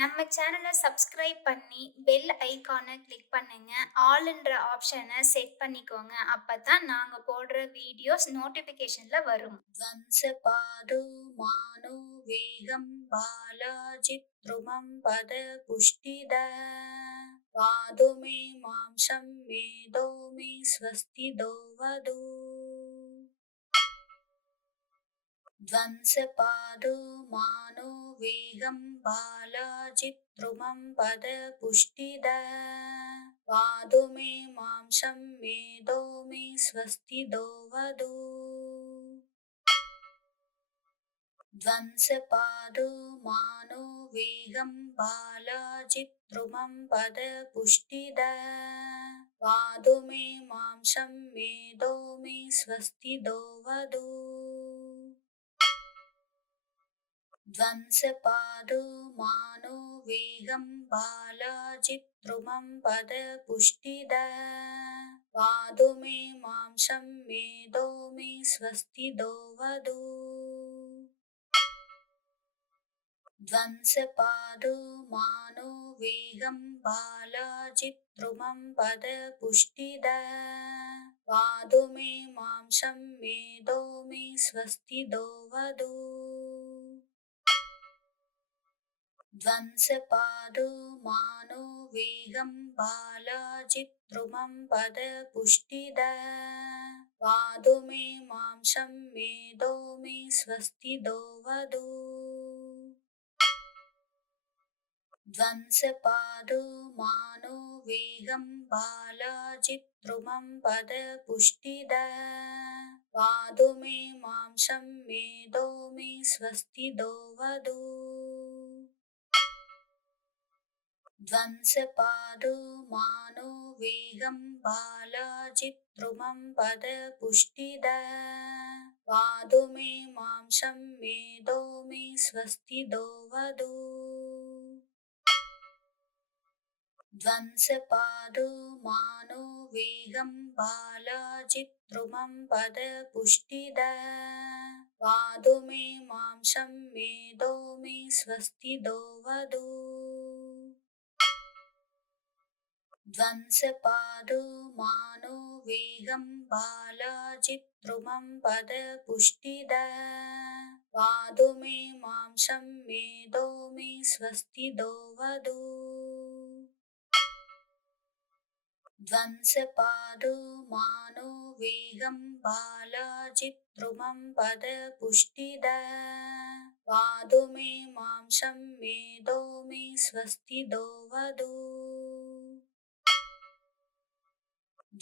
நம்ம சேனல சப்ஸ்கிரைப் பண்ணி, bell ஐகான click பண்ணுங்க. ஆல்ன்ற ஆப்ஷன செட் பண்ணிக்கோங்க. அப்பதான் நாங்க போடுற வீடியோஸ் நோட்டிஃபிகேஷன்ல வரும். வம்சபாதோ மானோ வேகம் பாலாஜித்ருமம் பத புஷ்டித வாது மே மாம்சம் மேதோ மே ஸ்வஸ்திதோ வது ध्वंसपादो मानो वेगं बालाजित्रुमं पदपुष्टिद वादु मे मांसं मेदो मे स्वस्तिदो वदु ध्वंसपादो मानो वेगं बालाजित्रुमं पदपुष्टिद वादु मे मांसं मेदो मे स्वस्तिदो वदु ध्वंसपादो मानो वेगं बालाजित्रुमं पदपुष्टिद वादु मे मांसं मेदो मे स्वस्तिदो वदु ध्वंसपादो मानो वेगं बालाजित्रुमं पदपुष्टिद वादु मे मांसं मेदो मे स्वस्तिदो वदु ध्वंसपादो मानो वेगं बालाजित्रुमं पदपुष्टिद वादु मे मांसं मेदो मे स्वस्तिदो वदु ध्वंसपादो मानो वेगं बालाजित्रुमं पदपुष्टिद वादु मे मांसं मेदो मे स्वस्तिदो वदु ध्वंसपादो मानो वेगं बालाजित्रुमं पदपुष्टिद वादु मे मांसं मेदो मे स्वस्तिदो वदु ध्वंसपादो मानो वेगं बालाजित्रुमं पदपुष्टिद वादु मे मांसं मेदो मे स्वस्तिदो वदु ध्वंसपादो मानो वेगं बालाजित्रुमं पदपुष्टिद वादु मे मांसं मेदो मे स्वस्तिदो वदु ध्वंसपादो मानो वेगं बालाजित्रुमं पदपुष्टिद वादु मे मांसं मेदो मे स्वस्तिदो वदु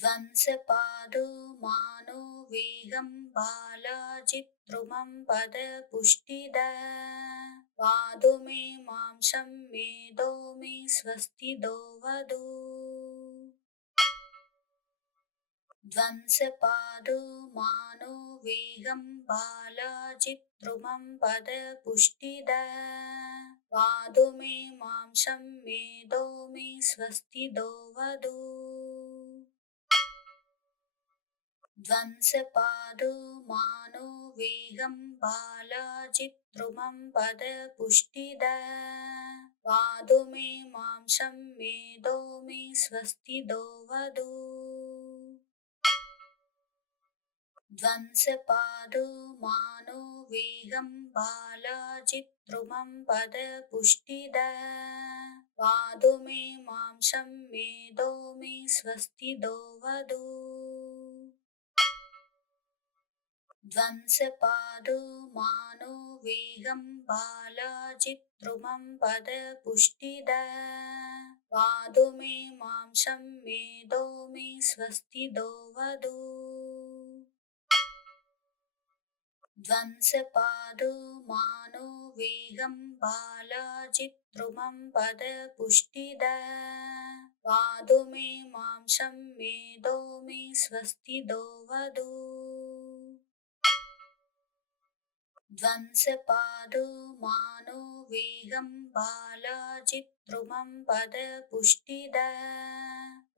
ध्वंसपादो मानो वेगं बालाजित्रुमं पदपुष्टिद वादु मे मांसं मेदो मे स्वस्तिदो वदु ध्वंसपादो मानो वेगं बालाजित्रुमं पदपुष्टिद वादु मे मांसं मेदो मे स्वस्तिदो वदु ध्वंसपादो मानो वेगं बालाजित्रुमं पदपुष्टिद वादु मे मांसं मेदो मे स्वस्तिदो वदु ध्वंसपादो मानो वेगं बालाजित्रुमं पदपुष्टिद वादु मे मांसं मेदो मे स्वस्तिदो वदु ध्वंसपादो मानो वेगं बालाजित्रुमं पदपुष्टिद वादु मे मांसं मेदो मे स्वस्तिदो वदु ध्वंसपादो मानो वेगं बालाजित्रुमं पदपुष्टिद वादु मे मांसं मेदो मे स्वस्तिदो वदु ध्वंसपादो मानो वेगं बालाजित्रुमं पदपुष्टिद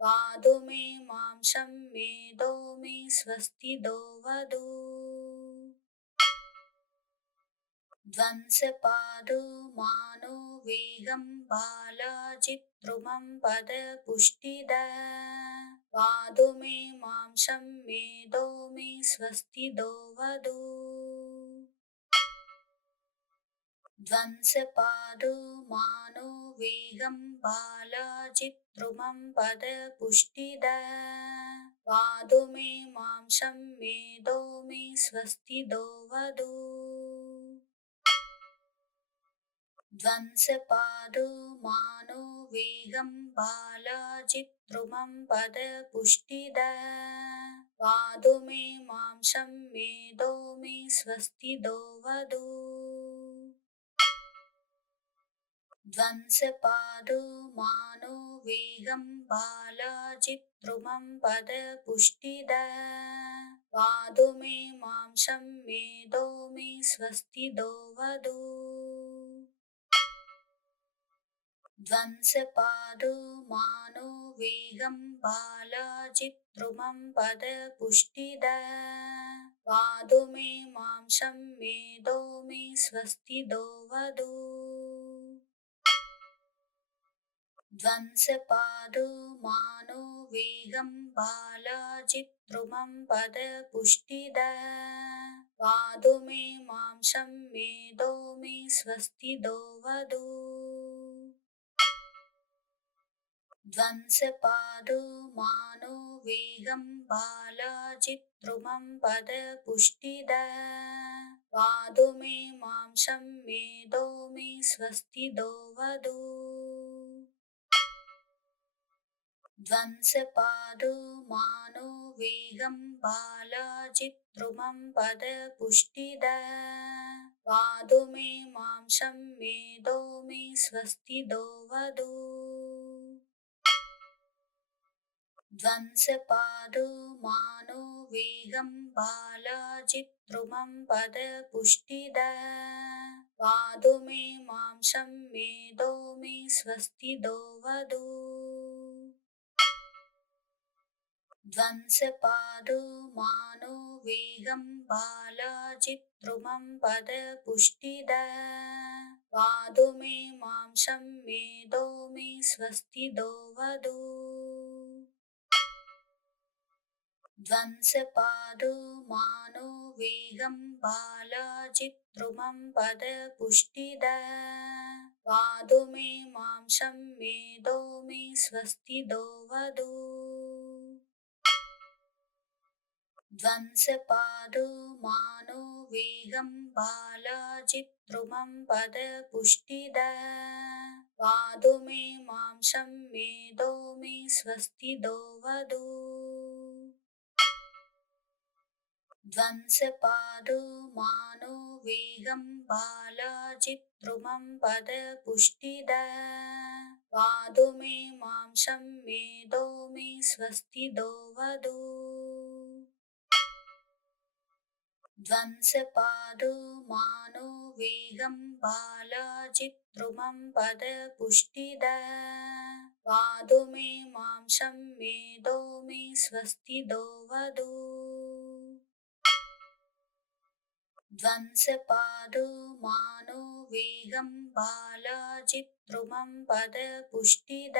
वादु मे मांसं मेदो मे स्वस्तिदो वदु ध्वंसपादो मानो वेगं बालाजित्रुमं पदपुष्टिद वादो मे मांसं मेदो मे स्वस्तिदो वदु ध्वंसपादो मानो वेगं बालाजित्रुमं पदपुष्टिद वादो मे मांसं मेदो मे स्वस्तिदो वदु ध्वंसपादो मानो वेगं बालाजित्रुमं पदपुष्टिद वादो मे मांसं मेदो मे स्वस्तिदो वदु ध्वंसपादो मानो वेगं बालाजित्रुमं पदपुष्टिद वादो मे मांसं मेदो मे स्वस्तिदो वदु ध्वंसपादो मानो वेगं बालाजित्रुमं पदपुष्टिद वादो मे मांसं मेदो मे स्वस्तिदो वदु ध्वंसपादो मानो वेगं बालाजित्रुमं पदपुष्टिद वादो मे मांसं मेदो मे स्वस्तिदो वदु ध्वंसपादो मानो वेगं बालाजित्रुमं पदपुष्टिद वादो मे मांसं मेदो मे स्वस्तिदो वदु ध्वंसपादो मानो वेगं बालाजित्रुमं पदपुष्टिद वादो मे मांसं मेदो मे स्वस्तिदो वदु ध्वंसपादो मानो वेगं बालाजित्रुमं पदपुष्टिद वादो मे मांसं मेदो मे स्वस्तिदो वदु ध्वंसपादो मानो वेगं बालाजित्रुमं पदपुष्टिद वादो मे मांसं मेदो मे स्वस्तिदो वदु ध्वंसपादो मानो वेगं बालाजित्रुमं पदपुष्टिद वादो मे मांसं मेदो मे स्वस्तिदो वदु ध्वंसपादो मानो वेगं बालाजित्रुमं पदपुष्टिद वादो मे मांसं मेदो मे स्वस्तिदो वदु ध्वंसपादो मानो वेगं बालाजित्रुमं पदपुष्टिद वादो मे मांसं मेदो मे स्वस्तिदो वदु ध्वंसपादो मानो वेगं बालाजित्रुमं पदपुष्टिद वादो मे मांसं मेदो मे स्वस्तिदो वदु ध्वंसपादो मानो वेगं बालाजित्रुमं पदपुष्टिद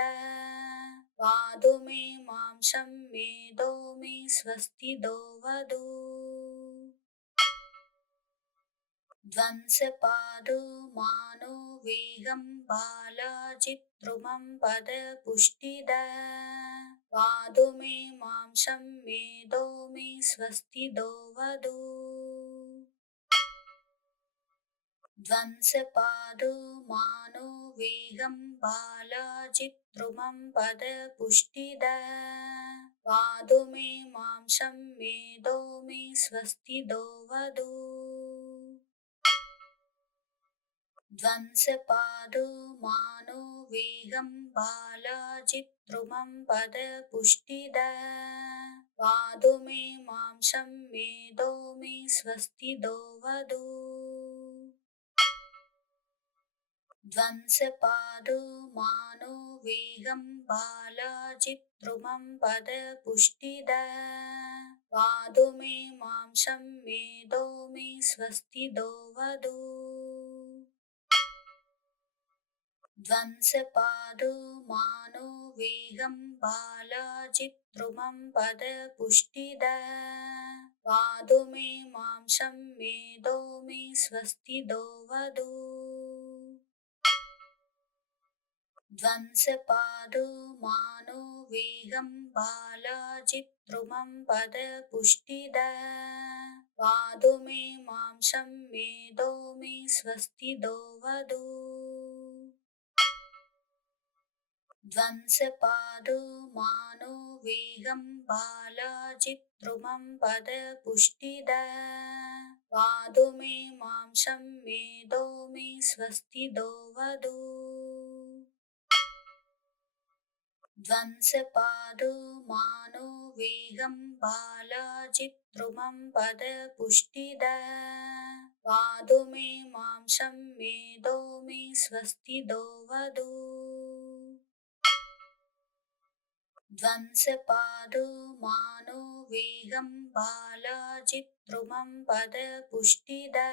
वादो मे मांसं मेदो मे स्वस्तिदो वदु ध्वंसपादो मानो वेगं बालाजित्रुमं पदपुष्टिद वादो मे मांसं मेदो मे स्वस्तिदो वदु ध्वंसपादो मानो वेगं बालाजित्रुमं पदपुष्टिद वादो मे मांसं मेदो मे स्वस्तिदो वदु ध्वंसपादो मानो वेगं बालाजित्रुमं पदपुष्टिद वादो मे मांसं मेदो मे स्वस्तिदो वदु ध्वंसपादो मानो वेगं बालाजित्रुमं पदपुष्टिद वादो मे मांसं मेदो मे स्वस्तिदो वदु ध्वंसपादो मानो वेगं बालाजित्रुमं पदपुष्टिदा वादो मे मांसं मेदो मे स्वस्तिदो वदो ध्वंसपादो मानो वेगं बालाजित्रुमं पदपुष्टिदा वादो मे मांसं मेदो मे स्वस्तिदो वदो ध्वंसपादो मानो वेगं बालाजित्रुमं पदपुष्टिदा वादो मे मांसं मेदो मे स्वस्तिदो वदो ध्वंसपादो मानो वेगं बालाजित्रुमं पदपुष्टिदा वादो मे मांसं मेदो मे स्वस्तिदो वदो ध्वंसपादो मानो वेगं बालाजित्रुमं पदपुष्टिदा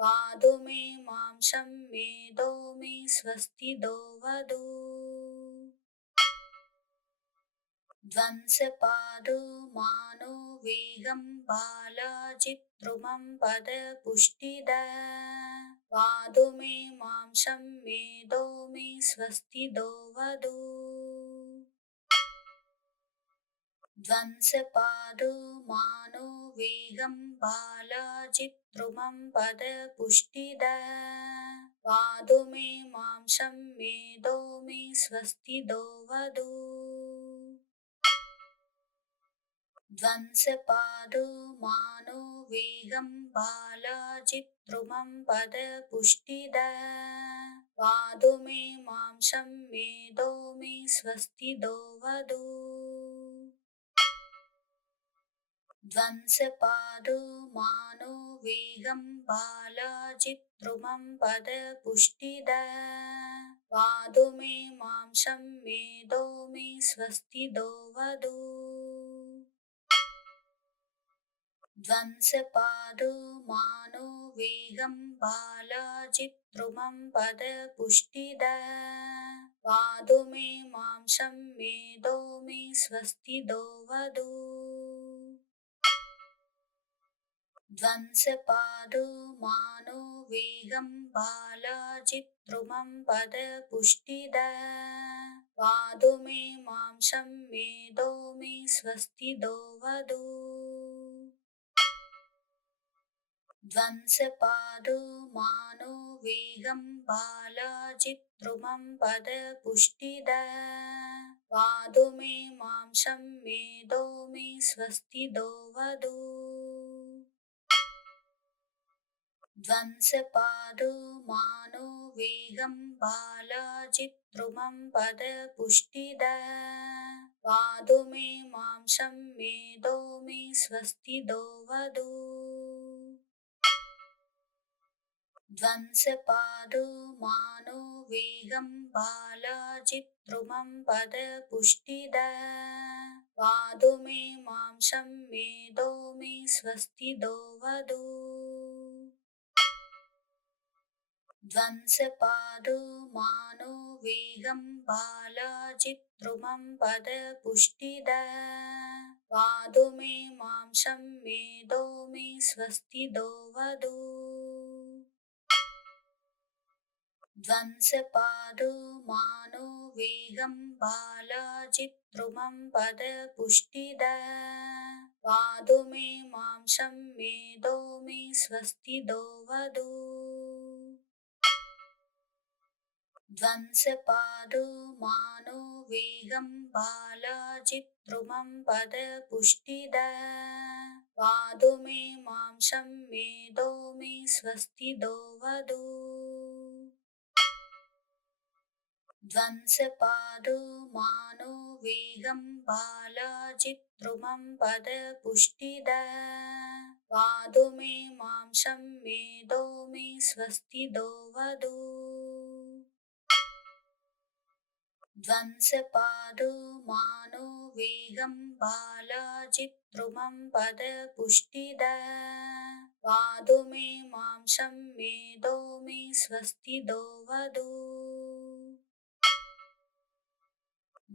वादो मे मांसं मेदो मे स्वस्तिदो वदो ध्वंसपादो मानो वेगं बालाजित्रुमं पदपुष्टिदा वादो मे मांसं मेदो मे स्वस्तिदो वदो ध्वंसपादो मानो वेगं बालाजित्रुमं पदपुष्टिदा वादो मे मांसं मेदो मे स्वस्तिदो वदो ध्वंसपादो मानो वेगं बालाजित्रुमं पदपुष्टिदा वादो मे मांसं मेदो मे स्वस्तिदो वदो ध्वंसपादो मानो वेगं बालाजित्रुमं पदपुष्टिदा वादो मे मांसं मेदो मे स्वस्तिदो वदो ध्वंसपादो मानो वेगं बालाजित्रुमं पदपुष्टिदा वादो मे मांसं मेदो मे स्वस्तिदो वदो ध्वंसपादो मानो वेगं बालाजित्रुमं पदपुष्टिदा वादो मे मांसं मेदो मे स्वस्तिदो वदो ध्वंसपादो मानो वेगं बालाजित्रुमं पदपुष्टिदा वादो मे मांसं मेदो मे स्वस्तिदो वदो ध्वंसपादो मानो वेगं बालाजित्रुमं पदपुष्टिदा वादो मे मांसं मेदो मे स्वस्तिदो वदो ध्वंसपादो मानो वेगं बालाजित्रुमं पदपुष्टिदा वादो मे मांसं मेदो मे स्वस्तिदो वदो ध्वंसपादो मानो वेगं बालाजित्रुमं पदपुष्टिदा वादो मे मांसं मेदो मे स्वस्तिदो वदो ध्वंसपादो मानो वेगं बालाजित्रुमं पदपुष्टिदा वादो मे मांसं मेदो मे स्वस्तिदो वदो ध्वंसपादो मानो वेगं बालाजित्रुमं पदपुष्टिदा वादो मे मांसं मेदो मे स्वस्तिदो वदो ध्वंसपादो मानो वेगं बालाजित्रुमं पदपुष्टिदा वादो मे मांसं मेदो मे स्वस्तिदो वदो ध्वंसपादो मानो वेगं बालाजित्रुमं पदपुष्टिदा वादो मे मांसं मेदो मे स्वस्तिदो वदो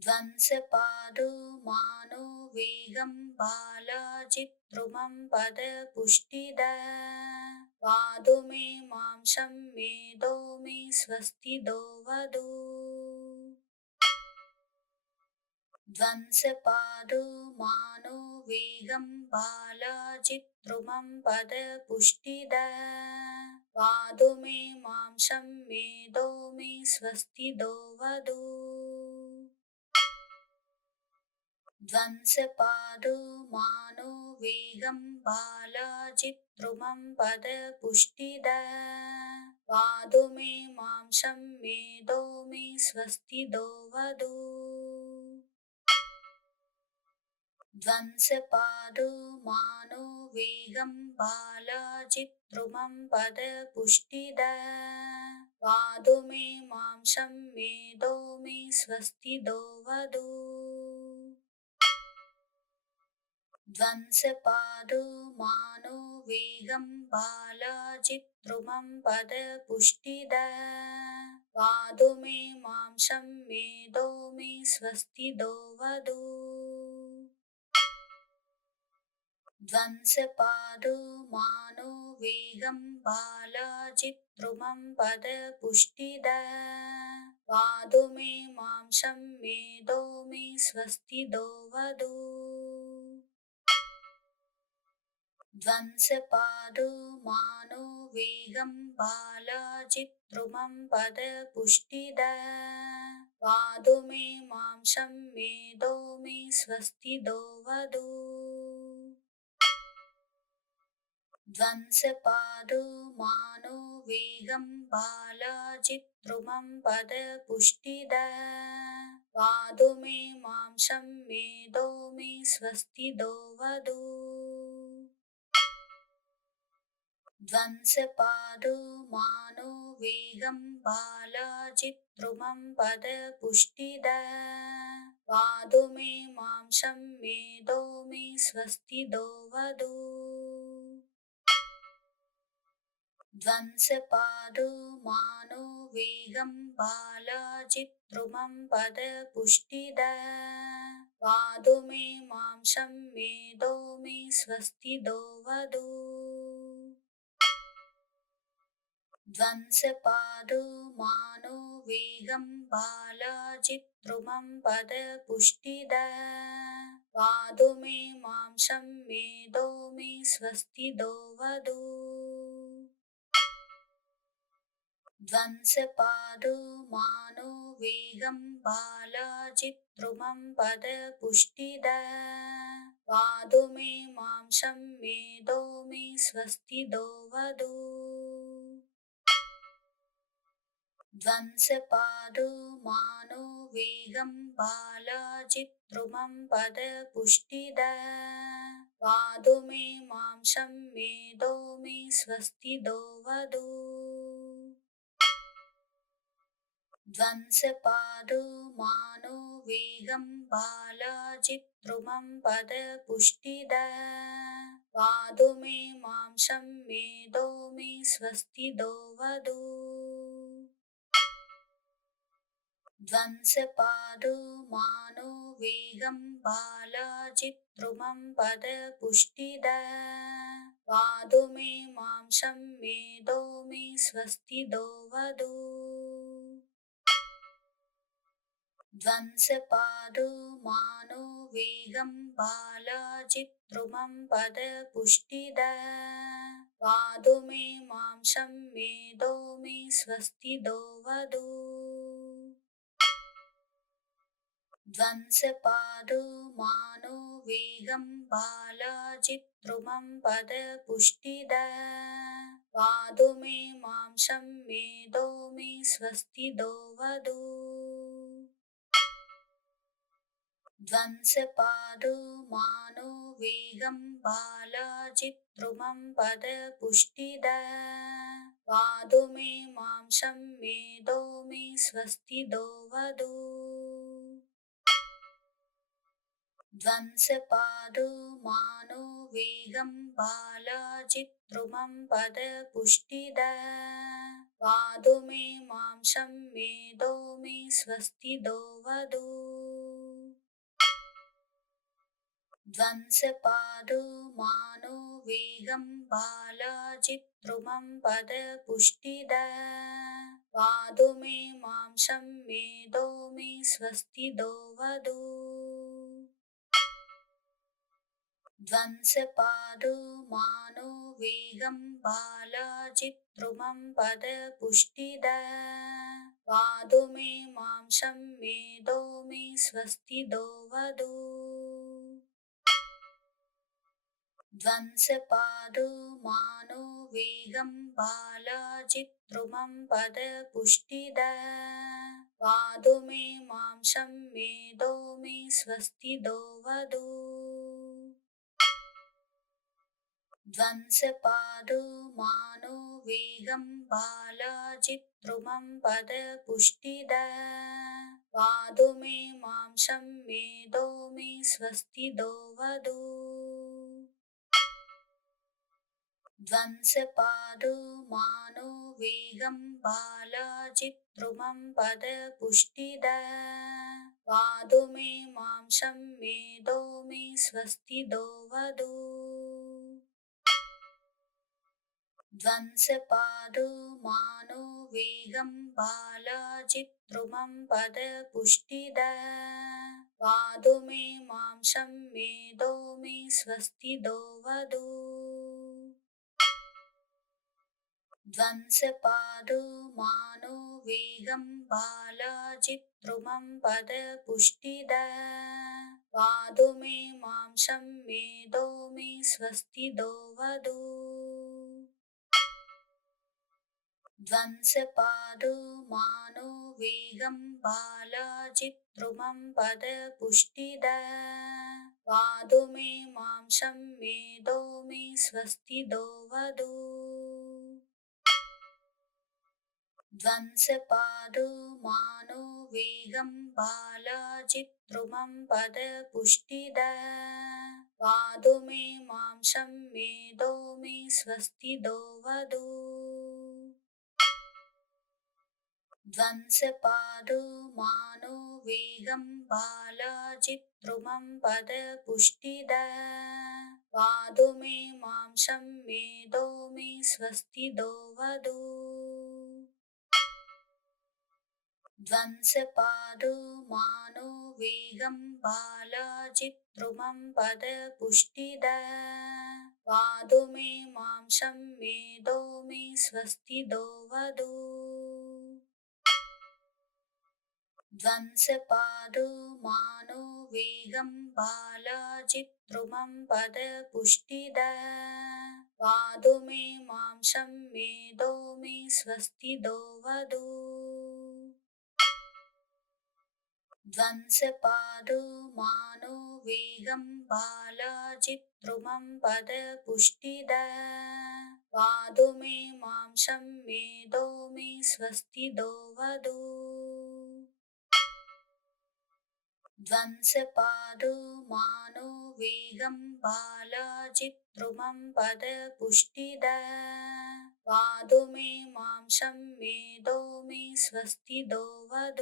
ध्वंसपादो मानो वेगं बालाजित्रुमं पदपुष्टिदा वादो मे मांसं मेदो मे स्वस्तिदो वदो ध्वंसपादो मानो वेगं बालाजित्रुमं पदपुष्टिदा वादो मे मांसं मेदो मे स्वस्तिदो वदो ध्वंसपादो मानो वेगं बालाजित्रुमं पदपुष्टिदा वादो मे मांसं मेदो मे स्वस्तिदो वदो ध्वंसपादो मानो वेगं बालाजित्रुमं पदपुष्टिदा वादो मे मांसं मेदो मे स्वस्तिदो वदो ध्वंसपादो मानो वेगं बालाजित्रुमं पदपुष्टिदा वादो मे मांसं मेदो मे स्वस्तिदो वदो ध्वंसपादो मानो वेगं बालाजित्रुमं पदपुष्टिदा वादो मे मांसं मेदो मे स्वस्तिदो वदो ध्वंसपादो मानो वेगं बालाजित्रुमं पदपुष्टिदा वादो मे मांसं मेदो मे स्वस्तिदो वदो ध्वंसपादो मानो वेगं बालाजित्रुमं पदपुष्टिदा वादो मे मांसं मेदो मे स्वस्तिदो वदो ध्वंसपादो मानो वेगं बालाजित्रुमं पदपुष्टिदा वादो मे मांसं मेदो मे स्वस्तिदो वदो ध्वंसपादो मानो वेगं बालाजित्रुमं पदपुष्टिदा वादो मे मांसं मेदो मे स्वस्तिदो वदो ध्वंसपादो मानो वेगं बालाजित्रुमं पदपुष्टिदा वादो मे मांसं मेदो मे स्वस्तिदो वदो ध्वंसपादो मानो वेगं बालाजित्रुमं पदपुष्टिदा वादो मे मांसं मेदो मे स्वस्तिदो वदो ध्वंसपादो मानो वेगं बालाजित्रुमं पदपुष्टिदा वादो मे मांसं मेदो मे स्वस्तिदो वदो ध्वंसपादो मानो वेगं बालाजित्रुमं पदपुष्टिदा वादो मे मांसं मेदो मे स्वस्तिदो वदो ध्वंसपादो मानो वेगं बालाजित्रुमं पदपुष्टिदा वादो मे मांसं मेदो मे स्वस्तिदो वदो ध्वंसपादो मानो वेगं बालाजित्रुमं पदपुष्टिदा वादो मे मांसं मेदो मे स्वस्तिदो वदो ध्वंसपादो मानो वेगं बालाजित्रुमं पदपुष्टिदा वादो मे मांसं मेदो मे स्वस्तिदो वदो ध्वंसपादो मानो वेगं बालाजित्रुमं पदपुष्टिदा वादो मे मांसं मेदो मे स्वस्तिदो वदो ध्वंसपादो मानो वेगं बालाजित्रुमं पदपुष्टिदा वादो मे मांसं मेदो मे स्वस्तिदो वदो ध्वंसपादो मानो वेगं बालाजित्रुमं पदपुष्टिदा वादो मे मांसं मेदो मे स्वस्तिदो वदो ध्वंसपादो मानो वेगं बालाजित्रुमं पदपुष्टिदा वादो मे मांसं मेदो मे स्वस्तिदो वदो ध्वंसपादो मानो वेगं बालाजित्रुमं पदपुष्टिदा वादो मे मांसं मेदो मे स्वस्तिदो वदो ध्वंसपादो मानो वेगं बालाजित्रुमं पदपुष्टिदा वादो मे मांसं मेदो मे स्वस्तिदो वदो ध्वंसपादो मानो वेगं बालाजित्रुमं पदपुष्टिदा वादो मे मांसं मेदो मे स्वस्तिदो वदो ध्वंसपादो मानो वेगं बालाजित्रुमं पदपुष्टिदा वादो मे मांसं मेदो मे स्वस्तिदो वदो ध्वंसपादो मानो वेगं बालाजित्रुमं पदपुष्टिदा वादो मे मांसं मेदो मे स्वस्तिदो वदो ध्वंसपादो मानो वेगं बालाजित्रुमं पदपुष्टिदा वादो मे मांसं मेदो मे स्वस्तिदो वदो ध्वंसपादो मानो वेगं बालाजित्रुमं पदपुष्टिदा वादो मे मांसं मेदो मे स्वस्तिदो वदो ध्वंसपादो मानो वेगं बालाजित्रुमं पदपुष्टिदा वादो मे मांसं मेदो मे स्वस्तिदो वदो ध्वंसपादो मानो वेगं बालाजित्रुमं पदपुष्टिदा वादो मे मांसं मेदो मे स्वस्तिदो वदो ध्वंसपादो मानो वेगं बालाजित्रुमं पदपुष्टिदा वादो मे मांसं मेदो मे स्वस्तिदो वदो ध्वंसपादो मानो वेगं बालाजित्रुमं पदपुष्टिदा वादो मे मांसं मेदो मे स्वस्तिदो वदो ध्वंसपादो मानो वेगं बालाजित्रुमं पदपुष्टिदा वादो मे मांसं मेदो मे स्वस्तिदो वदो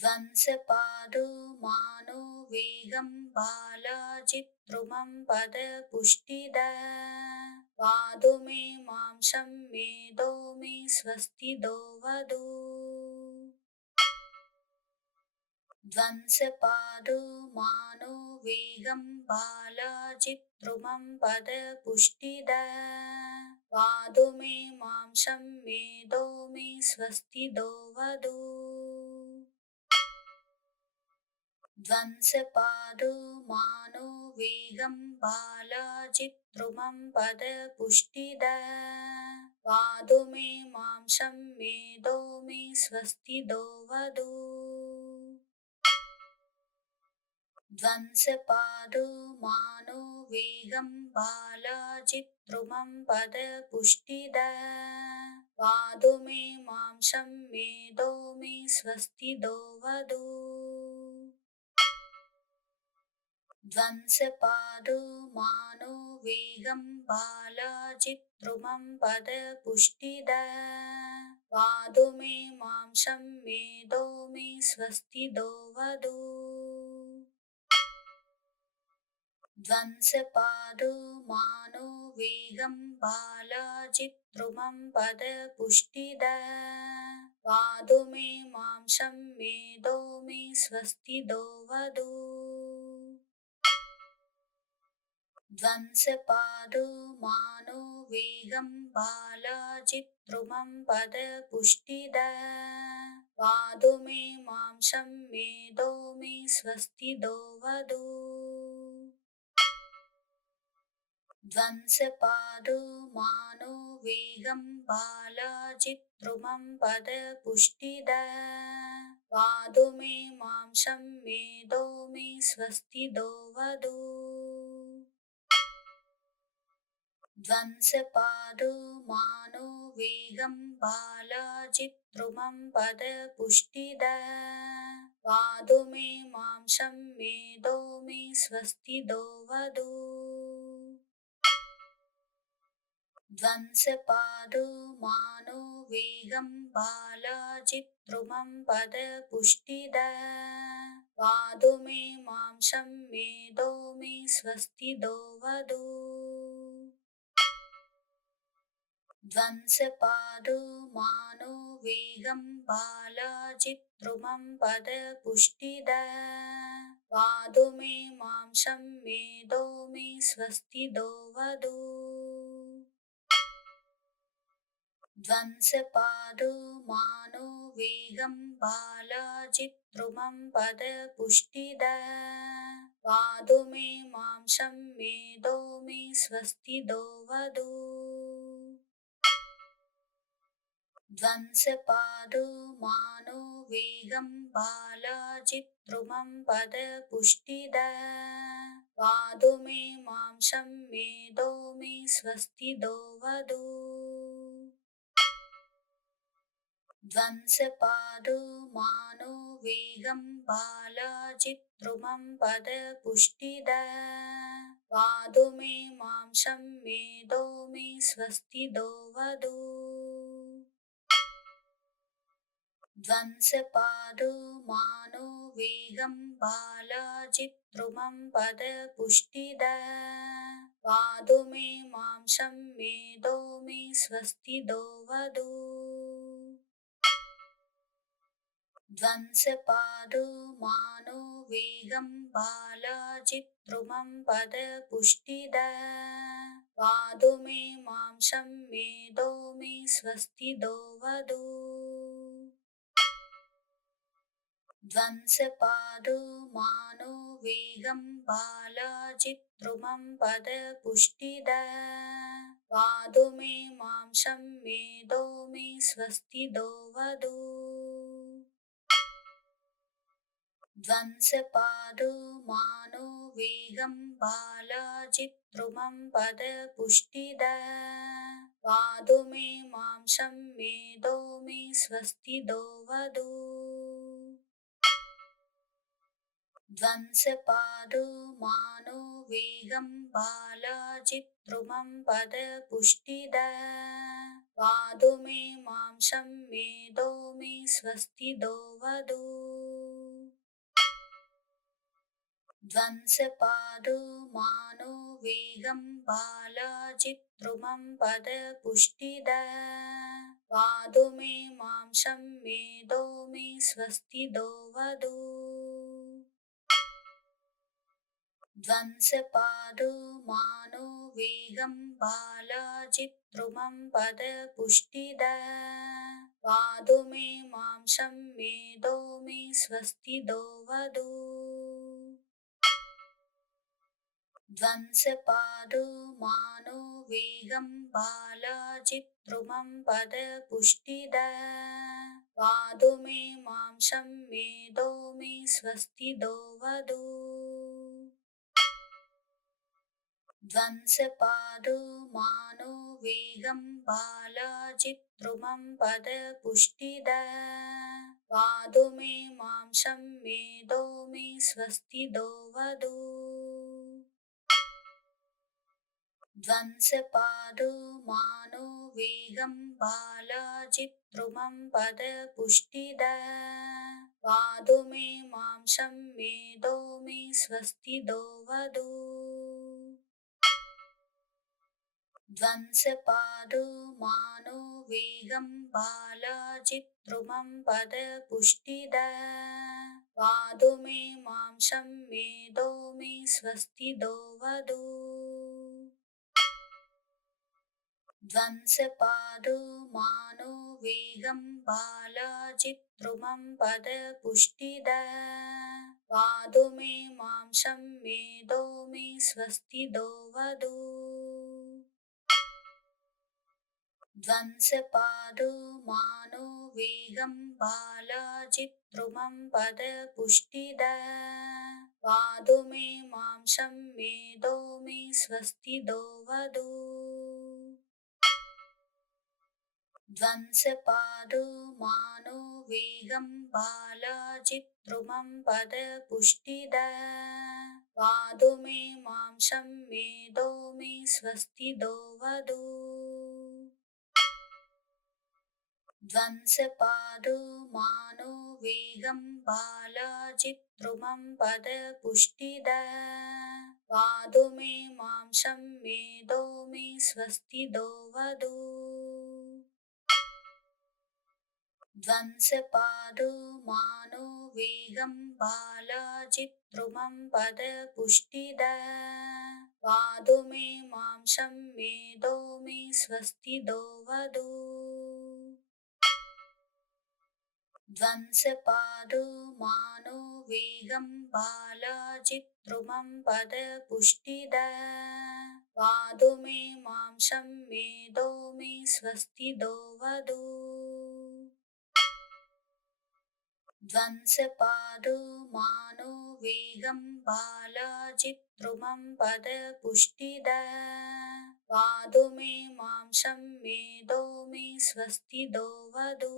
ध्वंसपादो मानो वेगं बालाजित्रुमं पदपुष्टिदा वादो मे मांसं मेदो मे स्वस्तिदो वदो ध्वंसपादो मानो वेगं बालाजित्रुमं पदपुष्टिदा वादो मे मांसं मेदो मे स्वस्तिदो वदो ध्वंसपादो मानो वेगं बालाजित्रुमं पदपुष्टिदा वादो मे मांसं मेदो मे स्वस्तिदो वदो ध्वंसपादो मानो वेगं बालाजित्रुमं पदपुष्टिदा वादो मे मांसं मेदो मे स्वस्तिदो वदो ध्वंसपादो मानो वेगं बालाजित्रुमं पदपुष्टिदा वादो मे मांसं मेदो मे स्वस्तिदो वदो ध्वंसपादो मानो वेगं बालाजित्रुमं पदपुष्टिदा वादो मे मांसं मेदो मे स्वस्तिदो वदो ध्वंसपादो मानो वेगं बालाजित्रुमं पदपुष्टिदा वादो मे मांसं मेदो मे स्वस्तिदो वदो ध्वंसपादो मानो वेगं बालाजित्रुमं पदपुष्टिदा वादो मे मांसं मेदो मे स्वस्तिदो वदो ध्वंसपादो मानो वेगं बालाजित्रुमं पदपुष्टिदा वादो मे मांसं मेदो मे स्वस्तिदो वदो ध्वंसपादो मानो वेगं बालाजित्रुमं पदपुष्टिदा वादो मे मांसं मेदो मे स्वस्तिदो वदो ध्वंसपादो मानो वेगं बालाजित्रुमं पदपुष्टिदा वादो मे मांसं मेदो मे स्वस्तिदो वदो ध्वंसपादो मानो वेगं बालाजित्रुमं पदपुष्टिदा वादो मे मांसं मेदो मे स्वस्तिदो वदो ध्वंसपादो मानो वेगं बालाजित्रुमं पदपुष्टिदा वादो मे मांसं मेदो मे स्वस्तिदो वदो ध्वंसपादो मानो वेगं बालाजित्रुमं पदपुष्टिदा वादो मे मांसं मेदो मे स्वस्तिदो वदो ध्वंसपादो मानो वेगं बालाजित्रुमं पदपुष्टिदा वादो मे मांसं मेदो मे स्वस्तिदो वदो ध्वंसपादो मानो वेगं बालाजित्रुमं पदपुष्टिदा वादो मे मांसं मेदो मे स्वस्तिदो वदो ध्वंसपादो मानो वेगं बालाजित्रुमं पदपुष्टिदा वादो मे मांसं मेदो मे स्वस्तिदो वदो ध्वंसपादो मानो वेगं बालाजित्रुमं पदपुष्टिदा वादो मे मांसं मेदो मे स्वस्तिदो वदो ध्वंसपादो मानो वेगं बालाजित्रुमं पदपुष्टिदा वादो मे मांसं मेदो मे स्वस्तिदो वदो ध्वंसपादो मानो वेगं बालाजित्रुमं पदपुष्टिदा वादो मे मांसं मेदो मे स्वस्तिदो वदो ध्वंसपादो मानो वेगं बालाजित्रुमं पदपुष्टिदा वादो मे मांसं मेदो मे स्वस्तिदो वदो ध्वंसपादो मानो वेगं बालाजित्रुमं पदपुष्टिदा वादो मे मांसं मेदो मे स्वस्तिदो वदो ध्वंसपादो मानो वेगं बालाजित्रुमं पदपुष्टिदा वादो मे मांसं मेदो मे स्वस्तिदो वदो ध्वंसपादो मानो वेगं बालाजित्रुमं पदपुष्टिदा वादो मे मांसं मेदो मे स्वस्तिदो वदो ध्वंसपादो मानो वेगं बालाजित्रुमं पदपुष्टिदा वादो मे मांसं मेदो मे स्वस्तिदो वदो ध्वंसपादो मानो वेगं बालाजित्रुमं पदपुष्टिदा वादो मे मांसं मेदो मे स्वस्तिदो वदो ध्वंसपादो मानो वेगं बालाजित्रुमं पदपुष्टिदा वादो मे मांसं मेदो मे स्वस्तिदो वदो ध्वंसपादो मानो वेगं बालाजित्रुमं पदपुष्टिदा वादो मे मांसं मेदो मे स्वस्तिदो वदो ध्वंसपादो मानो वेगं बालाजित्रुमं पदपुष्टिदा वादो मे मांसं मेदो मे स्वस्तिदो वदो ध्वंसपादो मानो वेगं बालाजित्रुमं पदपुष्टिदा वादो मे मांसं मेदो मे स्वस्तिदो वदो ध्वंसपादो मानो वेगं बालाजित्रुमं पदपुष्टिदा वादो मे मांसं मेदो मे स्वस्तिदो वदो ध्वंसपादो मानो वेगं बालाजित्रुमं पदपुष्टिदा वादो मे मांसं मेदो मे स्वस्तिदो वदो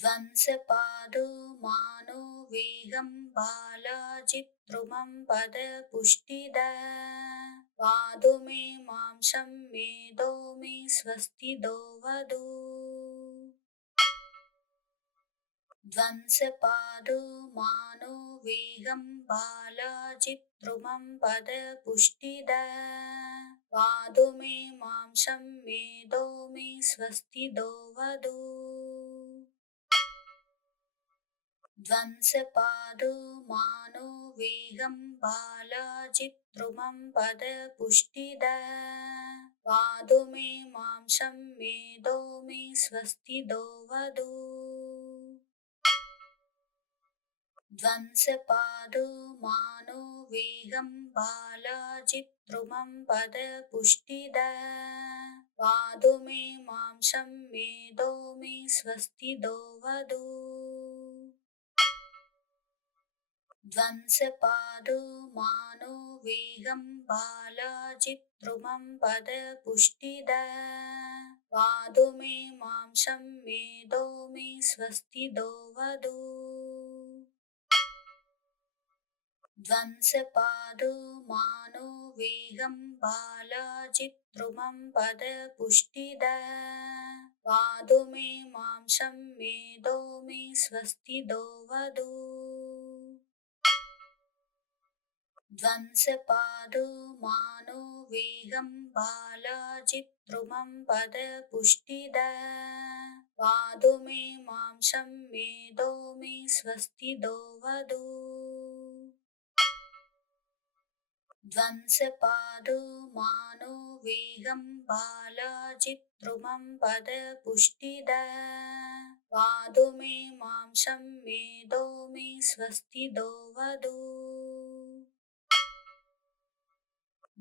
ध्वंसपादो मानो वेगं बालाजित्रुमं पदपुष्टिदा वादो मे मांसं मेदो मे स्वस्तिदो वदो ध्वंसपादो मानो वेगं बालाजित्रुमं पदपुष्टिदा वादो मे मांसं मेदो मे स्वस्तिदो वदो ध्वंसपादो मानो वेगं बालाजित्रुमं पदपुष्टिदा वादो मे मांसं मेदो मे स्वस्तिदो वदो ध्वंसपादो मानो वेगं बालाजित्रुमं पदपुष्टिदा वादो मे मांसं मेदो मे स्वस्तिदो वदो ध्वंसपादो मानो वेगं बालाजित्रुमं पदपुष्टिदा वादो मे मांसं मेदो मे स्वस्तिदो वदो ध्वंसपादो मानो वेगं बालाजित्रुमं पदपुष्टिदा वादो मे मांसं मेदो मे स्वस्तिदो वदो ध्वंसपादो मानो वेगं बालाजित्रुमं पदपुष्टिदा वादो मे मांसं मेदो मे स्वस्तिदो वदो ध्वंसपादो मानो वेगं बालाजित्रुमं पदपुष्टिदा वादो मे मांसं मेदो मे स्वस्तिदो वदो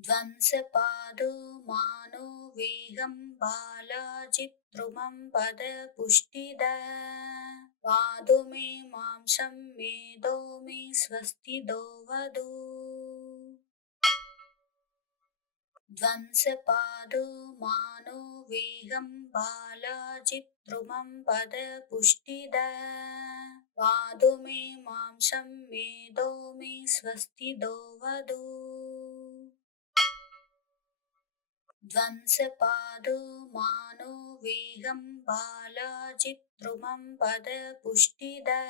ध्वंसपादो मानो वेगं बालाजित्रुमं पदपुष्टिदा वादो मे मांसं मेदो मे स्वस्तिदो वदो ध्वंसपादो मानो वेगं बालाजित्रुमं पदपुष्टिदा वादो मे मांसं मेदो मे स्वस्तिदो वदो ध्वंसपादो मानो वेगं बालाजित्रुमं पदपुष्टिदा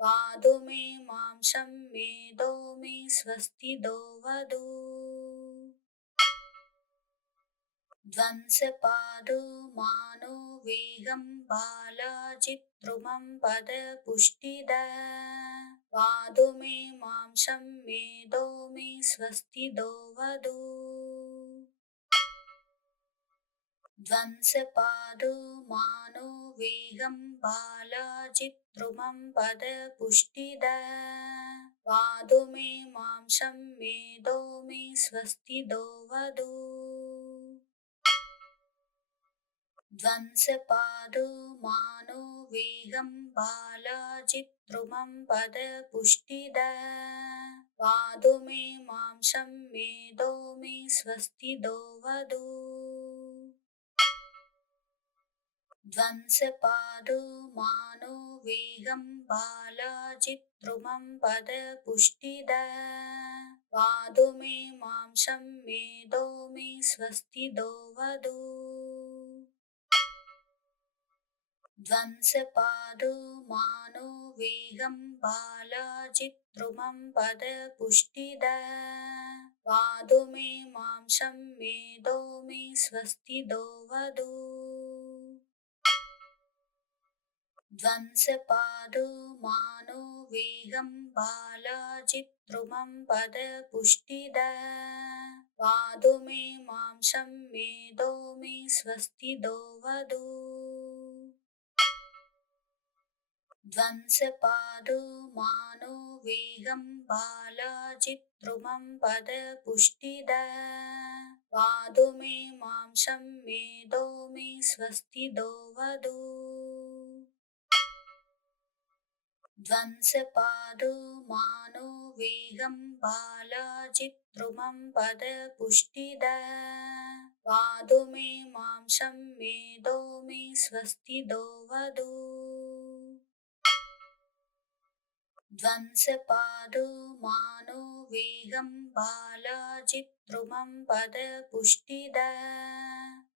वादो मे मांसं मेदो मे स्वस्तिदो वदो ध्वंसपादो मानो वेगं बालाजित्रुमं पदपुष्टिदा वादो मे मांसं मेदो मे स्वस्तिदो वदो ध्वंसपादो मानो वेगं बालाजित्रुमं पदपुष्टिदा वादो मे मांसं मेदो मे स्वस्तिदो वदो ध्वंसपादो मानो वेगं बालाजित्रुमं पदपुष्टिदा वादो मे मांसं मेदो मे स्वस्तिदो वदो ध्वंसपादो मानो वेगं बालाजित्रुमं पदपुष्टिदा वादो मे मांसं मेदो मे स्वस्तिदो वदो ध्वंसपादो मानो वेगं बालाजित्रुमं पदपुष्टिदा वादो मे मांसं मेदो मे स्वस्तिदो वदो ध्वंसपादो मानो वेगं बालाजित्रुमं पदपुष्टिदा वादो मे मांसं मेदो मे स्वस्तिदो वदो ध्वंसपादो मानो वेगं बालाजित्रुमं पदपुष्टिदा वादो मे मांसं मेदो मे स्वस्तिदो वदो ध्वंसपादो मानो वेगं बालाजित्रुमं पदपुष्टिदा वादो मे मांसं मेदो मे स्वस्तिदो वदो ध्वंसपादो मानो वेगं बालाजित्रुमं पदपुष्टिदा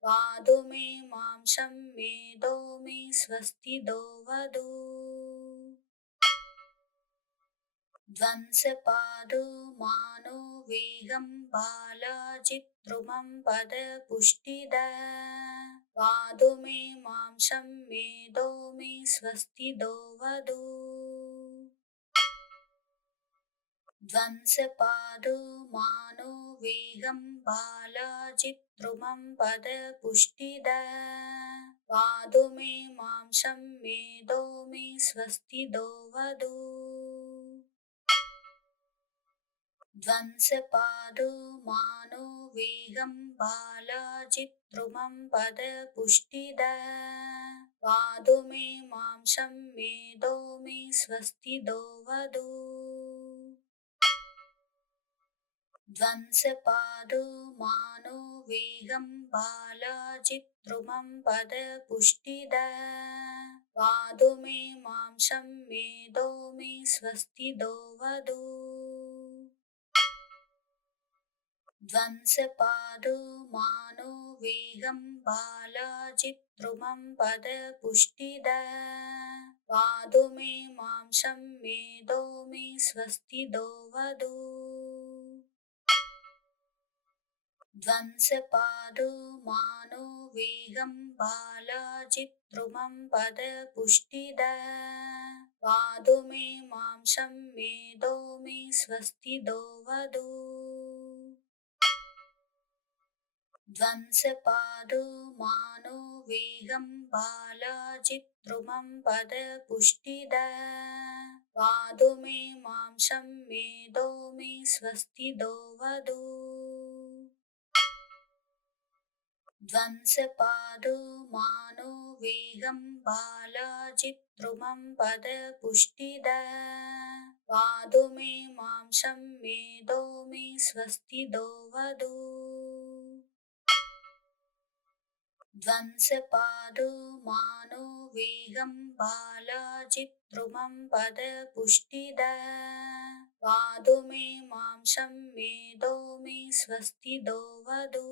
वादो मे मांसं मेदो मे स्वस्तिदो वदो ध्वंसपादो मानो वेगं बालाजित्रुमं पदपुष्टिदा वादो मे मांसं मेदो मे स्वस्तिदो वदो ध्वंसपादो मानो वेगं बालाजित्रुमं पदपुष्टिदा वादो मे मांसं मेदो मे स्वस्तिदो वदो ध्वंसपादो मानो वेगं बालाजित्रुमं पदपुष्टिदा वादो मे मांसं मेदो मे स्वस्तिदो वदो ध्वंसपादो मानो वेगं बालाजित्रुमं पदपुष्टिदा वादो मे मांसं मेदो मे स्वस्तिदो वदो ध्वंसपादो मानो वेगं बालाजित्रुमं पदपुष्टिदा वादो मे मांसं मेदो मे स्वस्तिदो वदो ध्वंसपादो मानो वेगं बालाजित्रुमं पदपुष्टिदा वादो मे मांसं मेदो मे स्वस्तिदो वदो ध्वंसपादो मानो वेगं बालाजित्रुमं पदपुष्टिदा वादो मे मांसं मेदो मे स्वस्तिदो वदो ध्वंसपादो मानो वेगं बालाजित्रुमं पदपुष्टिदा वादो मे मांसं मेदो मे स्वस्तिदो वदो ध्वंसपादो मानो वेगं बालाजित्रुमं पदपुष्टिदा वादो मे मांसं मेदो मे स्वस्तिदो वदो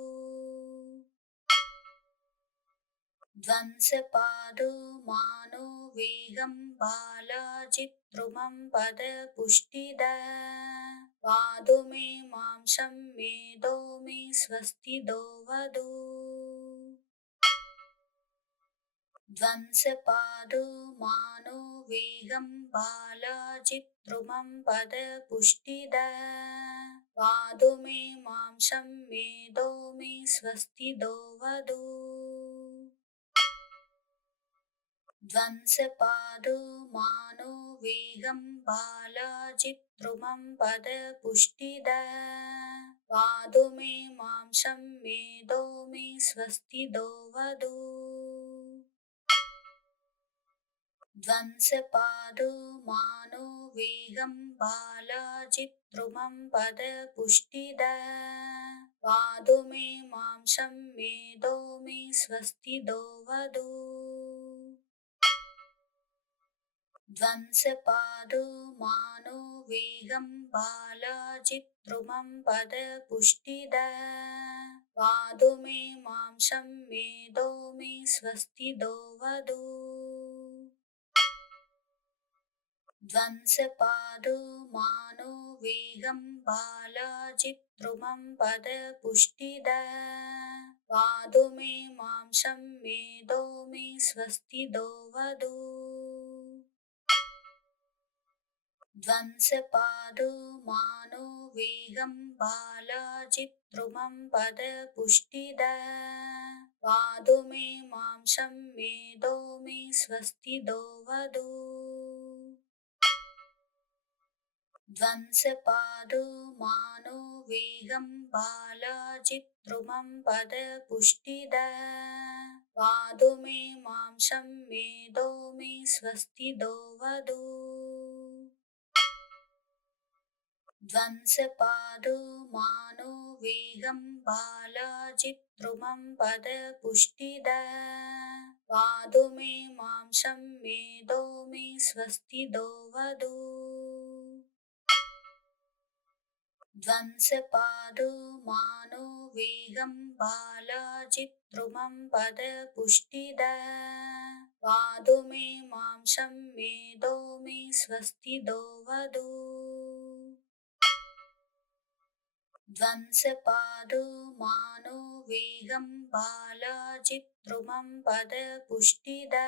ध्वंसपादो मानो वेगं बालाजित्रुमं पदपुष्टिदा वादो मे मांसं मेदो मे स्वस्तिदो वदो ध्वंसपादो मानो वेगं बालाजित्रुमं पदपुष्टिदा वादो मे मांसं मेदो मे स्वस्तिदो वदो ध्वंसपादो मानो वेगं बालाजित्रुमं पदपुष्टिदा वादो मे मांसं मेदो मे स्वस्तिदो वदो ध्वंसपादो मानो वेगं बालाजित्रुमं पदपुष्टिदा वादो मे मांसं मेदो मे स्वस्तिदो वदो ध्वंसपादो मानो वेगं बालाजित्रुमं पदपुष्टिदा वादो मे मांसं मेदो मे स्वस्तिदो वदो ध्वंसपादो मानो वेगं बालाजित्रुमं पदपुष्टिदा वादो मे मांसं मेदो मे स्वस्तिदो वदो ध्वंसपादो मानो वेगं बालाजित्रुमं पदपुष्टिदा वादो मे मांसं मेदो मे स्वस्तिदो वदो ध्वंसपादो मानो वेगं बालाजित्रुमं पदपुष्टिदा वादो मे मांसं मेदो मे स्वस्तिदो वदो ध्वंसपादो मानो वेगं बालाजित्रुमं पदपुष्टिदा वादो मे मांसं मेदो मे स्वस्तिदो वदो ध्वंसपादो मानो वेगं बालाजित्रुमं पदपुष्टिदा वादो मे मांसं मेदो मे स्वस्तिदो वदो ध्वंसपादो मानो वेगं बालाजित्रुमं पदपुष्टिदा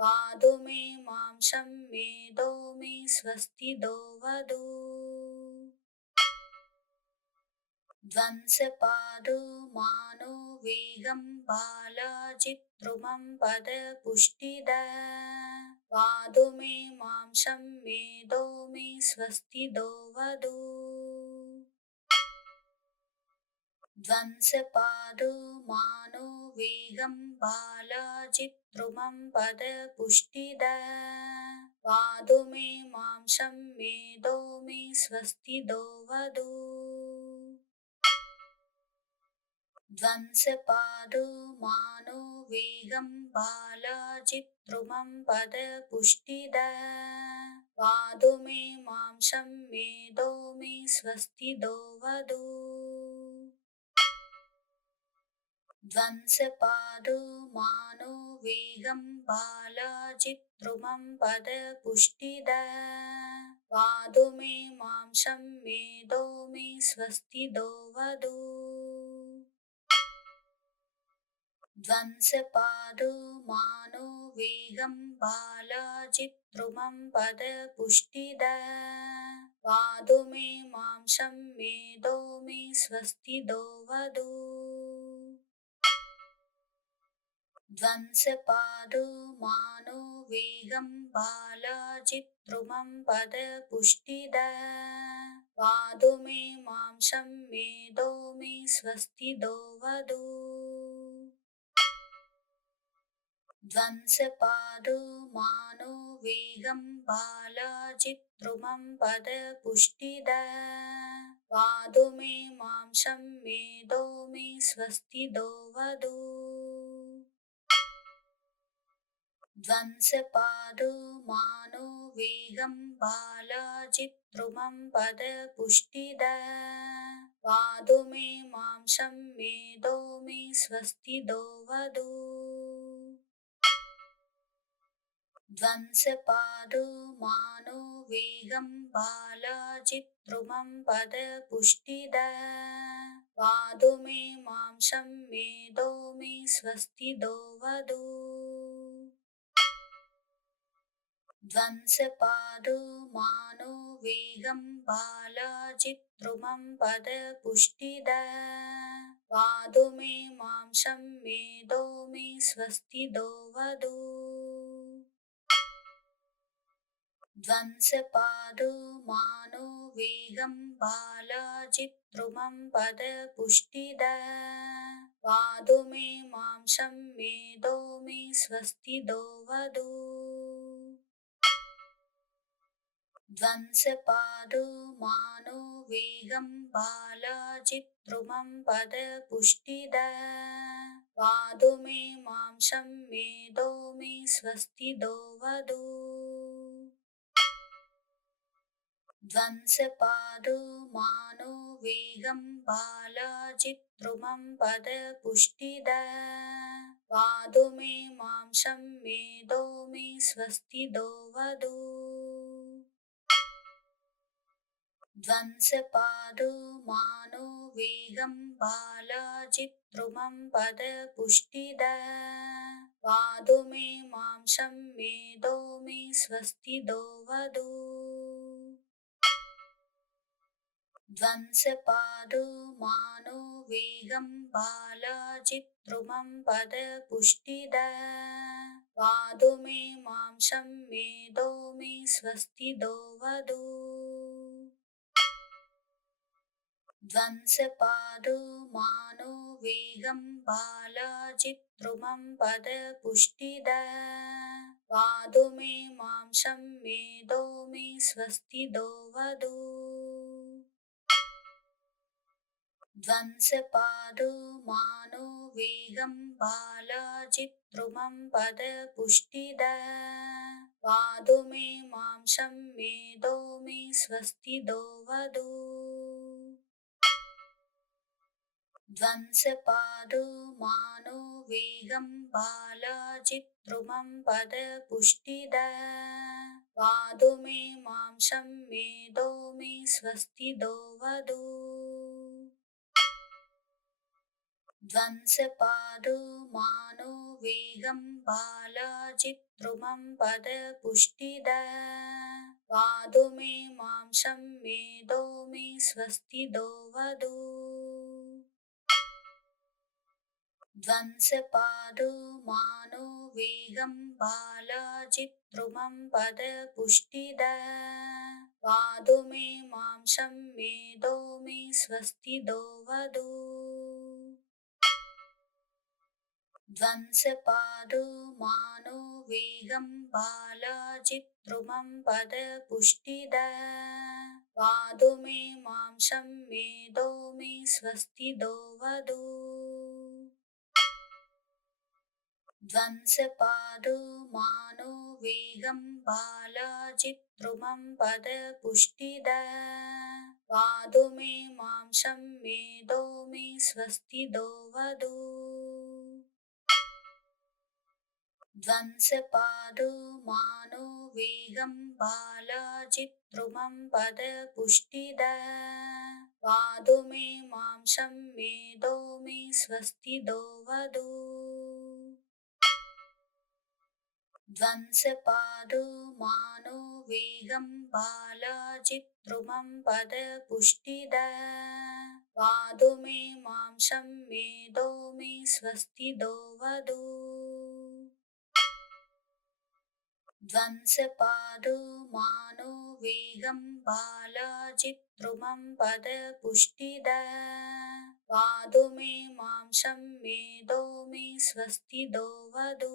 वादो मे मांसं मेदो मे स्वस्तिदो वदो ध्वंसपादो मानो वेगं बालाजित्रुमं पदपुष्टिदा वादो मे मांसं मेदो मे स्वस्तिदो वदो ध्वंसपादो मानो वेगं बालाजित्रुमं पदपुष्टिदा वादो मे मांसं मेदो मे स्वस्तिदो वदो ध्वंसपादो मानो वेगं बालाजित्रुमं पदपुष्टिदा वादो मे मांसं मेदो मे स्वस्तिदो वदो ध्वंसपादो मानो वेगं बालाजित्रुमं पदपुष्टिदा वादो मे मांसं मेदो मे स्वस्तिदो वदो ध्वंसपादो मानो वेगं बालाजित्रुमं पदपुष्टिदा वादो मे मांसं मेदो मे स्वस्तिदो वदो ध्वंसपादो मानो वेगं बालाजित्रुमं पदपुष्टिदा वादो मे मांसं मेदो मे स्वस्तिदो वदो ध्वंसपादो मानो वेगं बालाजित्रुमं पदपुष्टिदा वादो मे मांसं मेदो मे स्वस्तिदो वदो ध्वंसपादो मानो वेगं बालाजित्रुमं पदपुष्टिदा वादो मे मांसं मेदो मे स्वस्तिदो वदो ध्वंसपादो मानो वेगं बालाजित्रुमं पदपुष्टिदा वादो मे मांसं मेदो मे स्वस्तिदो वदो ध्वंसपादो मानो वेगं बालाजित्रुमं पदपुष्टिदा वादो मे मांसं मेदो मे स्वस्तिदो वदो ध्वंसपादो मानो वेगं बालाजित्रुमं पदपुष्टिदा वादो मे मांसं मेदो मे स्वस्तिदो वदो ध्वंसपादो मानो वेगं बालाजित्रुमं पदपुष्टिदा वादो मे मांसं मेदो मे स्वस्तिदो वदो ध्वंसपादो मानो वेगं बालाजित्रुमं पदपुष्टिदा वादो मे मांसं मेदो मे स्वस्तिदो वदो ध्वंसपादो मानो वेगं बालाजित्रुमं पदपुष्टिदा वादो मे मांसं मेदो मे स्वस्तिदो वदो ध्वंसपादो मानो वेगं बालाजित्रुमं पदपुष्टिदा वादो मे मांसं मेदो मे स्वस्तिदो वदो ध्वंसपादो मानो वेगं बालाजित्रुमं पदपुष्टिदा वादो मे मांसं मेदो मे स्वस्तिदो वदो ध्वंसपादो मानो वेगं बालाजित्रुमं पदपुष्टिदा वादो मे मांसं मेदो मे स्वस्तिदो वदो ध्वंसपादो मानो वेगं बालाजित्रुमं पदपुष्टिदा वादो मे मांसं मेदो मे स्वस्तिदो वदो ध्वंसपादो मानो वेगं बालाजित्रुमं पदपुष्टिदा वादो मे मांसं मेदो मे स्वस्तिदो वदो ध्वंसपादो मानो वेगं बालाजित्रुमं पदपुष्टिदा वादो मे मांसं मेदो मे स्वस्तिदो वदो ध्वंसपादो मानो वेगं बालाजित्रुमं पदपुष्टिदा वादो मे मांसं मेदो मे स्वस्तिदो वदो ध्वंसपादो मानो वेगं बालाजित्रुमं पदपुष्टिदा वादो मे मांसं मेदो मे स्वस्तिदो वदो ध्वंसपादो मानो वेगं बालाजित्रुमं पदपुष्टिदा वादो मे मांसं मेदो मे स्वस्तिदो वदो ध्वंसपादो मानो वेगं बालाजित्रुमं पदपुष्टिदा वादो मे मांसं मेदो मे स्वस्तिदो वदो ध्वंसपादो मानो वेगं बालाजित्रुमं पदपुष्टिदा वादो मे मांसं मेदो मे स्वस्तिदो वदो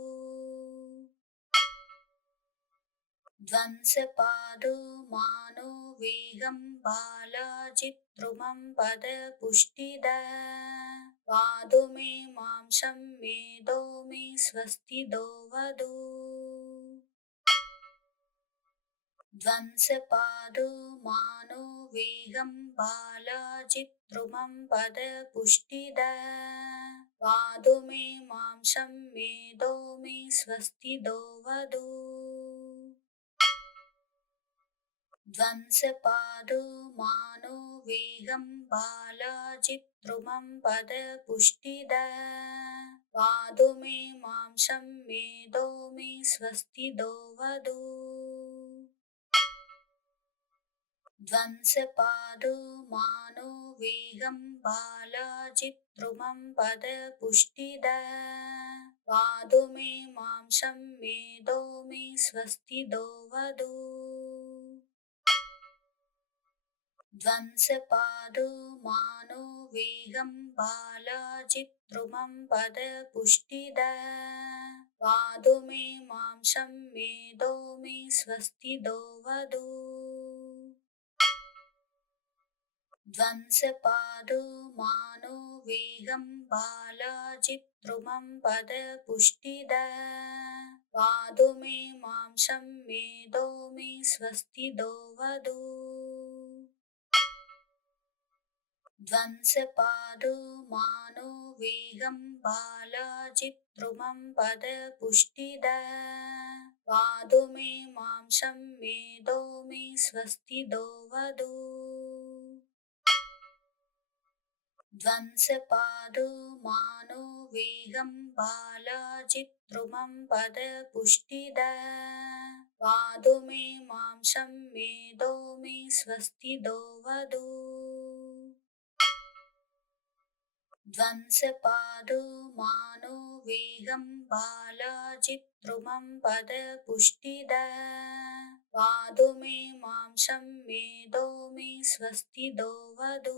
ध्वंसपादो मानो वेगं बालाजित्रुमं पदपुष्टिदा वादो मे मांसं मेदो मे स्वस्तिदो वदो ध्वंसपादो मानो वेगं बालाजित्रुमं पदपुष्टिदा वादो मे मांसं मेदो मे स्वस्तिदो वदो ध्वंसपादो मानो वेगं बालाजित्रुमं पदपुष्टिदा वादो मे मांसं मेदो मे स्वस्तिदो वदो ध्वंसपादो मानो वेगं बालाजित्रुमं पदपुष्टिदा वादो मे मांसं मेदो मे स्वस्तिदो वदो ध्वंसपादो मानो वेगं बालाजित्रुमं पदपुष्टिदा वादो मे मांसं मेदो मे स्वस्तिदो वदो ध्वंसपादो मानो वेगं बालाजित्रुमं पदपुष्टिदा वादो मे मांसं मेदो मे स्वस्तिदो वदो ध्वंसपादो मानो वेगं बालाजित्रुमं पदपुष्टिदा वादो मे मांसं मेदो मे स्वस्तिदो वदो ध्वंसपादो मानो वेगं बालाजित्रुमं पदपुष्टिदा वादो मे मांसं मेदो मे स्वस्तिदो वदो ध्वंसपादो मानो वेगं बालाजित्रुमं पदपुष्टिदा वादो मे मांसं मेदो मे स्वस्तिदो वदो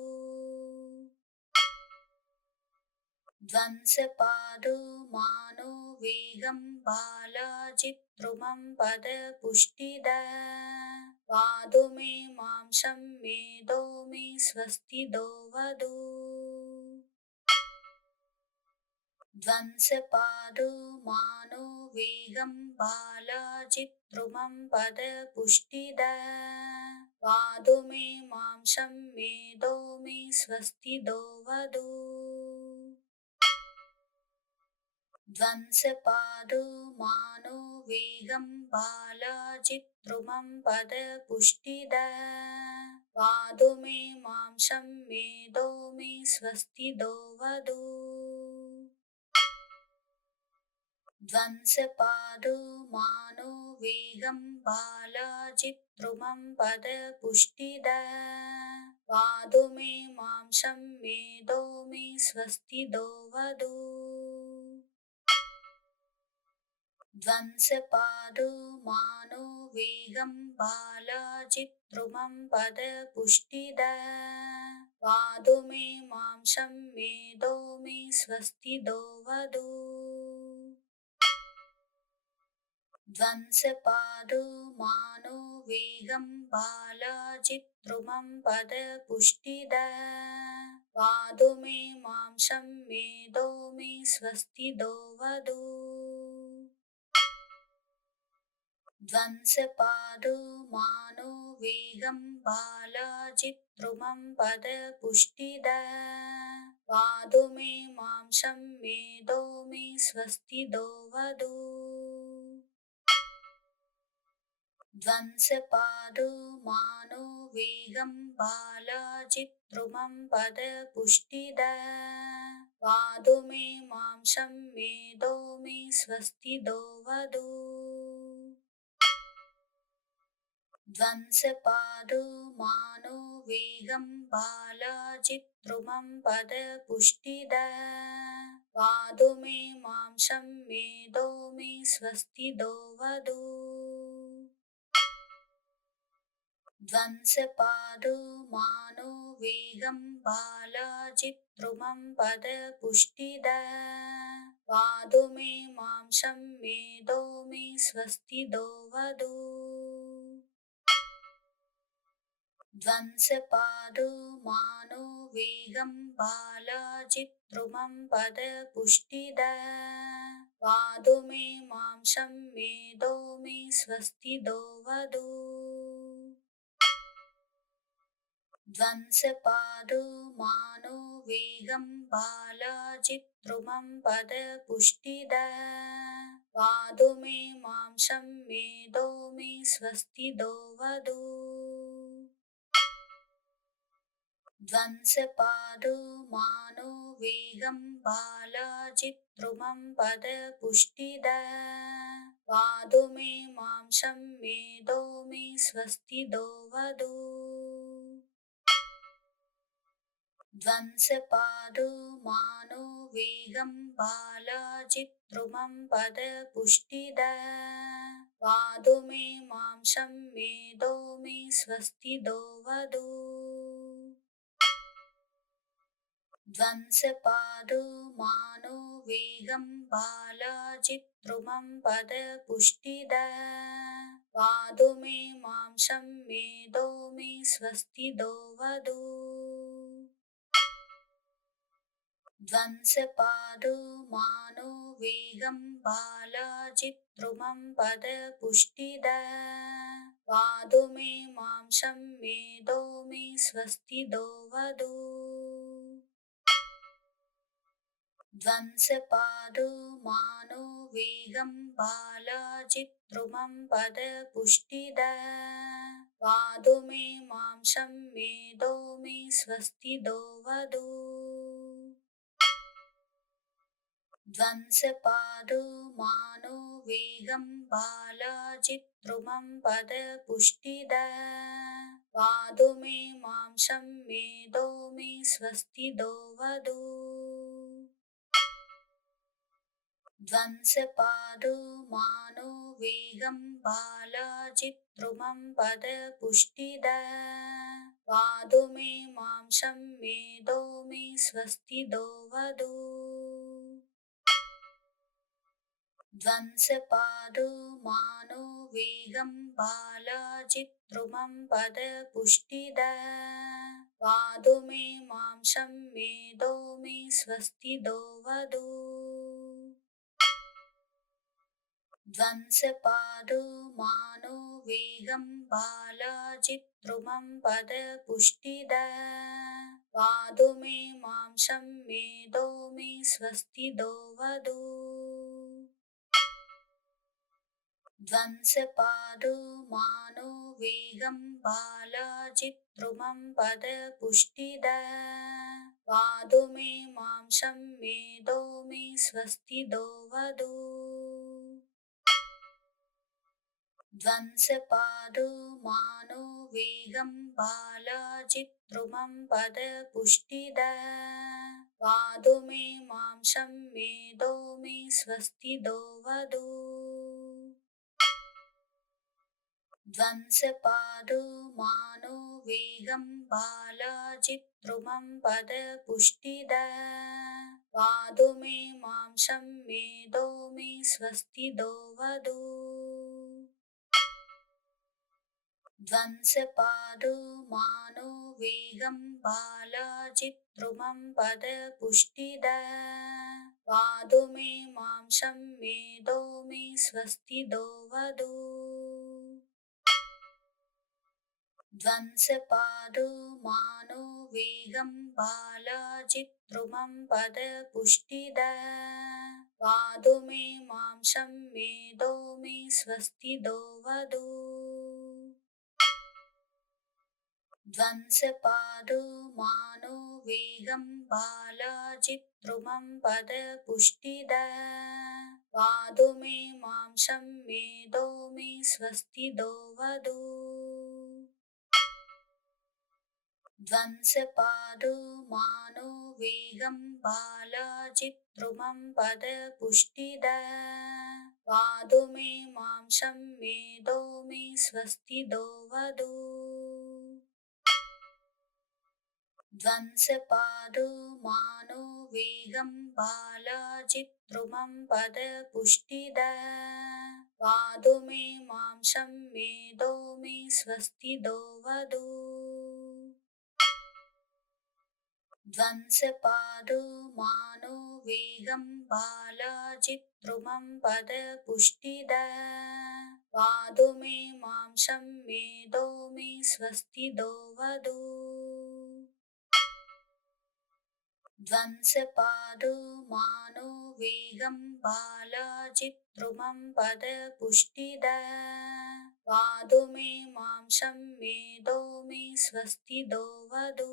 ध्वंसपादो मानो वेगं बालाजित्रुमं पदपुष्टिदा वादो मे मांसं मेदो मे स्वस्तिदो वदो ध्वंसपादो मानो वेगं बालाजित्रुमं पदपुष्टिदा वादो मे मांसं मेदो मे स्वस्तिदो वदो ध्वंसपादो मानो वेगं बालाजित्रुमं पदपुष्टिदा वादो मे मांसं मेदो मे स्वस्तिदो वदो ध्वंसपादो मानो वेगं बालाजित्रुमं पदपुष्टिदा वादो मे मांसं मेदो मे स्वस्तिदो वदो ध्वंसपादो मानो वेगं बालाजित्रुमं पदपुष्टिदा वादो मे मांसं मेदो मे स्वस्तिदो वदो ध्वंसपादो मानो वेगं बालाजित्रुमं पदपुष्टिदा वादो मे मांसं मेदो मे स्वस्तिदो वदो ध्वंसपादो मानो वेगं बालाजित्रुमं पदपुष्टिदा वादो मे मांसं मेदो मे स्वस्तिदो वदो ध्वंसपादो मानो वेगं बालाजित्रुमं पदपुष्टिदा वादो मे मांसं मेदो मे स्वस्तिदो वदो ध्वंसपादो मानो वेगं बालाजित्रुमं पदपुष्टिदा वादो मे मांसं मेदो मे स्वस्तिदो वदो ध्वंसपादो मानो वेगं बालाजित्रुमं पदपुष्टिदा वादो मे मांसं मेदो मे स्वस्तिदो वदो ध्वंसपादो मानो वेगं बालाजित्रुमं पदपुष्टिदा वादो मे मांसं मेदो मे स्वस्तिदो वदो ध्वंसपादो मानो वेगं बालाजित्रुमं पदपुष्टिदा वादो मे मांसं मेदो मे स्वस्तिदो वदो ध्वंसपादो मानो वेगं बालाजित्रुमं पदपुष्टिदा वादो मे मांसं मेदो मे स्वस्तिदो वदो ध्वंसपादो मानो वेगं बालाजित्रुमं पदपुष्टिदा वादो मे मांसं मेदो मे स्वस्तिदो वदो ध्वंसपादो मानो वेगं बालाजित्रुमं पदपुष्टिदा वादो मे मांसं मेदो मे स्वस्तिदो वदो ध्वंसपादो मानो वेगं बालाजित्रुमं पदपुष्टिदा वादो मे मांसं मेदो मे स्वस्तिदो वदो ध्वंसपादो मानो वेगं बालाजित्रुमं पदपुष्टिदा वादो मे मांसं मेदो मे स्वस्तिदो वदो ध्वंसपादो मानो वेगं बालाजित्रुमं पदपुष्टिदा वादो मे मांसं मेदो मे स्वस्तिदो वदो ध्वंसपादो मानो वेगं बालाजित्रुमं पदपुष्टिदा वादो मे मांसं मेदो मे स्वस्तिदो वदो ध्वंसपादो मानो वेगं बालाजित्रुमं पदपुष्टिदा वादो मे मांसं मेदो मे स्वस्तिदो वदो ध्वंसपादो मानो वेगं बालाजित्रुमं पदपुष्टिदा वादो मे मांसं मेदो मे स्वस्तिदो वदो ध्वंसपादो मानो वेगं बालाजित्रुमं पदपुष्टिदा वादो मे मांसं मेदो मे स्वस्तिदो वदो ध्वंसपादो मानो वेगं बालाजित्रुमं पदपुष्टिदा वादो मे मांसं मेदो मे स्वस्तिदो वदो ध्वंसपादो मानो वेगं बालाजित्रुमं पदपुष्टिदा वादो मे मांसं मेदो मे स्वस्तिदो वदो ध्वंसपादो मानो वेगं बालाजित्रुमं पदपुष्टिदा वादो मे मांसं मेदो मे स्वस्तिदो वदो ध्वंसपादो मानो वेगं बालाजित्रुमं पदपुष्टिदा वादो मे मांसं मेदो मे स्वस्तिदो वदो ध्वंसपादो मानो वेगं बालाजित्रुमं पदपुष्टिदा वादो मे मांसं मेदो मे स्वस्तिदो वदो ध्वंसपादो मानो वेगं बालाजित्रुमं पदपुष्टिदा वादो मे मांसं मेदो मे स्वस्तिदो वदो ध्वंसपादो मानो वेगं बालाजित्रुमं पदपुष्टिदा वादो मे मांसं मेदो मे स्वस्तिदो वदो ध्वंसपादो मानो वेगं बालाजित्रुमं पदपुष्टिदा वादो मे मांसं मेदो मे स्वस्तिदो वदो ध्वंसपादो मानो वेगं बालाजित्रुमं पदपुष्टिदा वादो मे मांसं मेदो मे स्वस्तिदो वदो